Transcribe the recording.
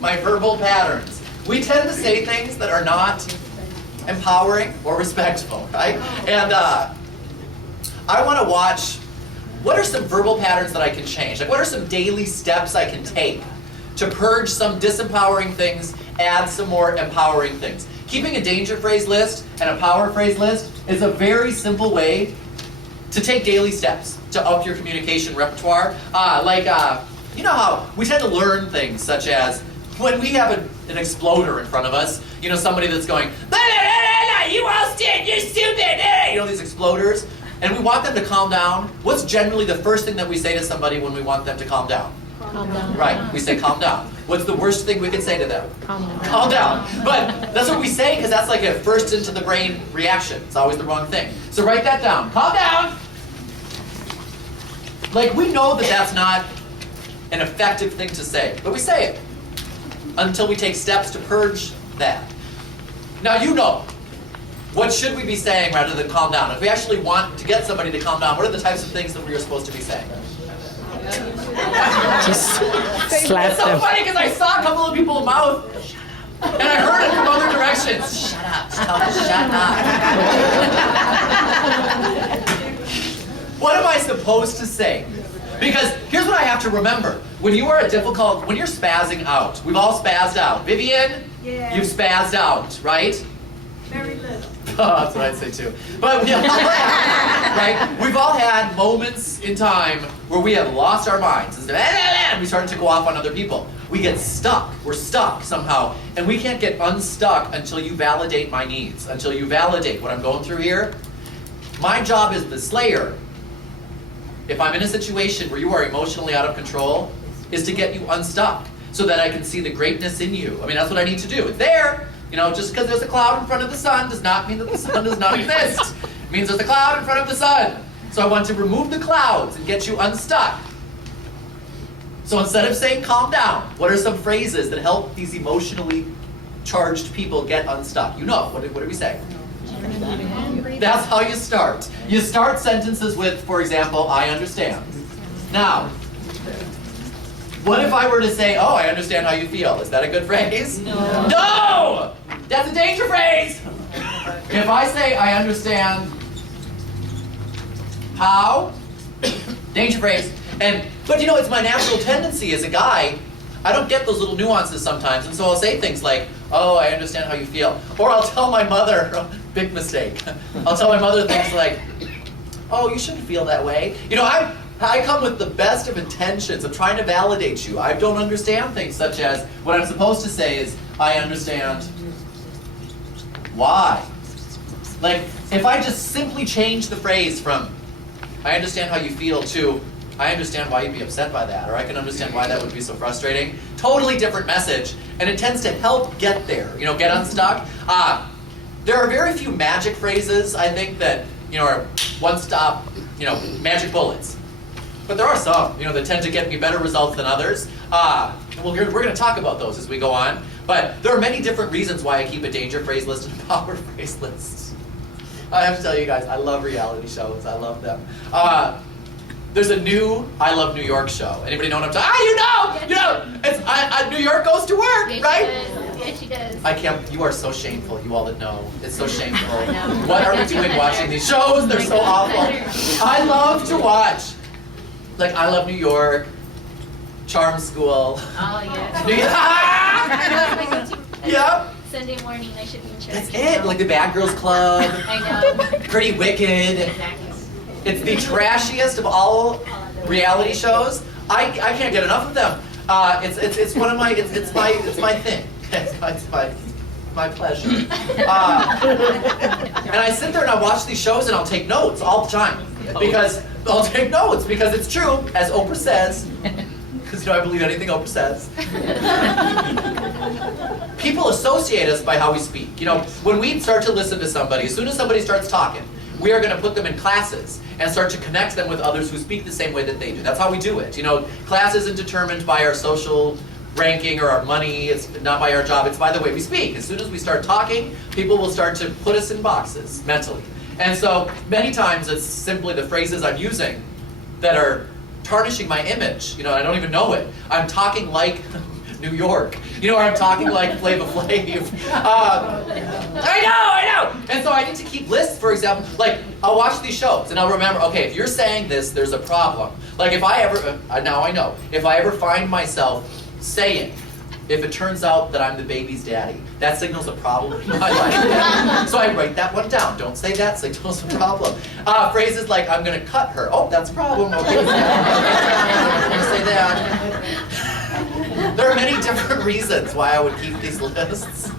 my verbal patterns. We tend to say things that are not empowering or respectful, right? And I want to watch, what are some verbal patterns that I can change? Like, what are some daily steps I can take to purge some disempowering things, add some more empowering things? Keeping a danger phrase list and a power phrase list is a very simple way to take daily steps to up your communication repertoire. You know how we tend to learn things such as when we have an exploder in front of us, you know, somebody that's going, "La, la, la, la, la, you all stink, you're stupid," you know, these exploders, and we want them to calm down. What's generally the first thing that we say to somebody when we want them to calm down? Calm down. Right, we say calm down. What's the worst thing we can say to them? Calm down. Calm down. But that's what we say because that's like a first into the brain reaction. It's always the wrong thing. So write that down. Calm down. Like, we know that that's not an effective thing to say, but we say it until we take steps to purge that. Now, you know, what should we be saying rather than calm down? If we actually want to get somebody to calm down, what are the types of things that we are supposed to be saying? Just slap It's so them. funny because I saw a couple of people's mouth and I heard it from other directions. Shut up, tell them, shut up. What am I supposed to say? Because here's what I have to remember. When you're spazzing out, we've all spazzed out. Vivian, Yeah. you've spazzed out, right? Very little. Oh, that's what I'd say too. But we all have, right? We've all had moments in time where we have lost our minds and we start to go off on other people. We get stuck. We're stuck somehow. And we can't get unstuck until you validate my needs, until you validate what I'm going through here. My job as the slayer, if I'm in a situation where you are emotionally out of control, is to get you unstuck so that I can see the greatness in you. I mean, that's what I need to do. It's there. You know, just because there's a cloud in front of the sun does not mean that the sun does not exist. It means there's a cloud in front of the sun. So I want to remove the clouds and get you unstuck. So instead of saying calm down, what are some phrases that help these emotionally charged people get unstuck? You know, what do we say? That's how you start. You start sentences with, for example, I understand. Now, what if I were to say, oh, I understand how you feel? Is that a good phrase? No. No! That's a danger phrase! If I say, I understand how, danger phrase. But you know, it's my natural tendency as a guy, I don't get those little nuances sometimes, and so I'll say things like, oh, I understand how you feel. Or I'll tell my mother, big mistake, I'll tell my mother things like, oh, you shouldn't feel that way. You know, I come with the best of intentions of trying to validate you. I don't understand things such as, what I'm supposed to say is, I understand why. Like, if I just simply change the phrase from, I understand how you feel, to, I understand why you'd be upset by that, or I can understand why that would be so frustrating. Totally different message, and it tends to help get there, you know, get unstuck. There are very few magic phrases, I think, that, you know, are one-stop, you know, magic bullets. But there are some, you know, that tend to get me better results than others. And we're going to talk about those as we go on. But there are many different reasons why I keep a danger phrase list and a power phrase list. I have to tell you guys, I love reality shows. I love them. There's a new I Love New York show. Anybody know what I'm talking? You know, it's New York Goes to Work, Yes, right? she does. Yes, she does. I can't. You are so shameful. You all that know, it's so shameful. I know. What are we doing watching these shows? They're so awful. I love to watch, like I Love New York, Charm School. Oh, yeah. Yep. Sunday morning, I should be in church. That's it. Like the Bad Girls Club, I know. Pretty Wicked. Exactly. It's the trashiest of all reality shows. I can't get enough of them. It's one of my it's my thing. It's my pleasure. And I sit there and I watch these shows and I'll take notes all the time because it's true, as Oprah says. Because you know I believe anything Oprah says. People associate us by how we speak. You know, when we start to listen to somebody, as soon as somebody starts talking, we are going to put them in classes and start to connect them with others who speak the same way that they do. That's how we do it. You know, class isn't determined by our social ranking or our money. It's not by our job. It's by the way we speak. As soon as we start talking, people will start to put us in boxes mentally. And so many times it's simply the phrases I'm using that are tarnishing my image. You know, I don't even know it. I'm talking like New York. You know where I'm talking like Flava Flav. I know! And so I need to keep lists, for example. Like, I'll watch these shows and I'll remember, okay, if you're saying this, there's a problem. Like if I ever, now I know, if I ever find myself saying, if it turns out that I'm the baby's daddy, that signals a problem in my life. So I write that one down. Don't say that, signals a problem. Phrases like, I'm gonna cut her. Oh, that's a problem. Okay, I'm gonna say that. There are many different reasons why I would keep these lists.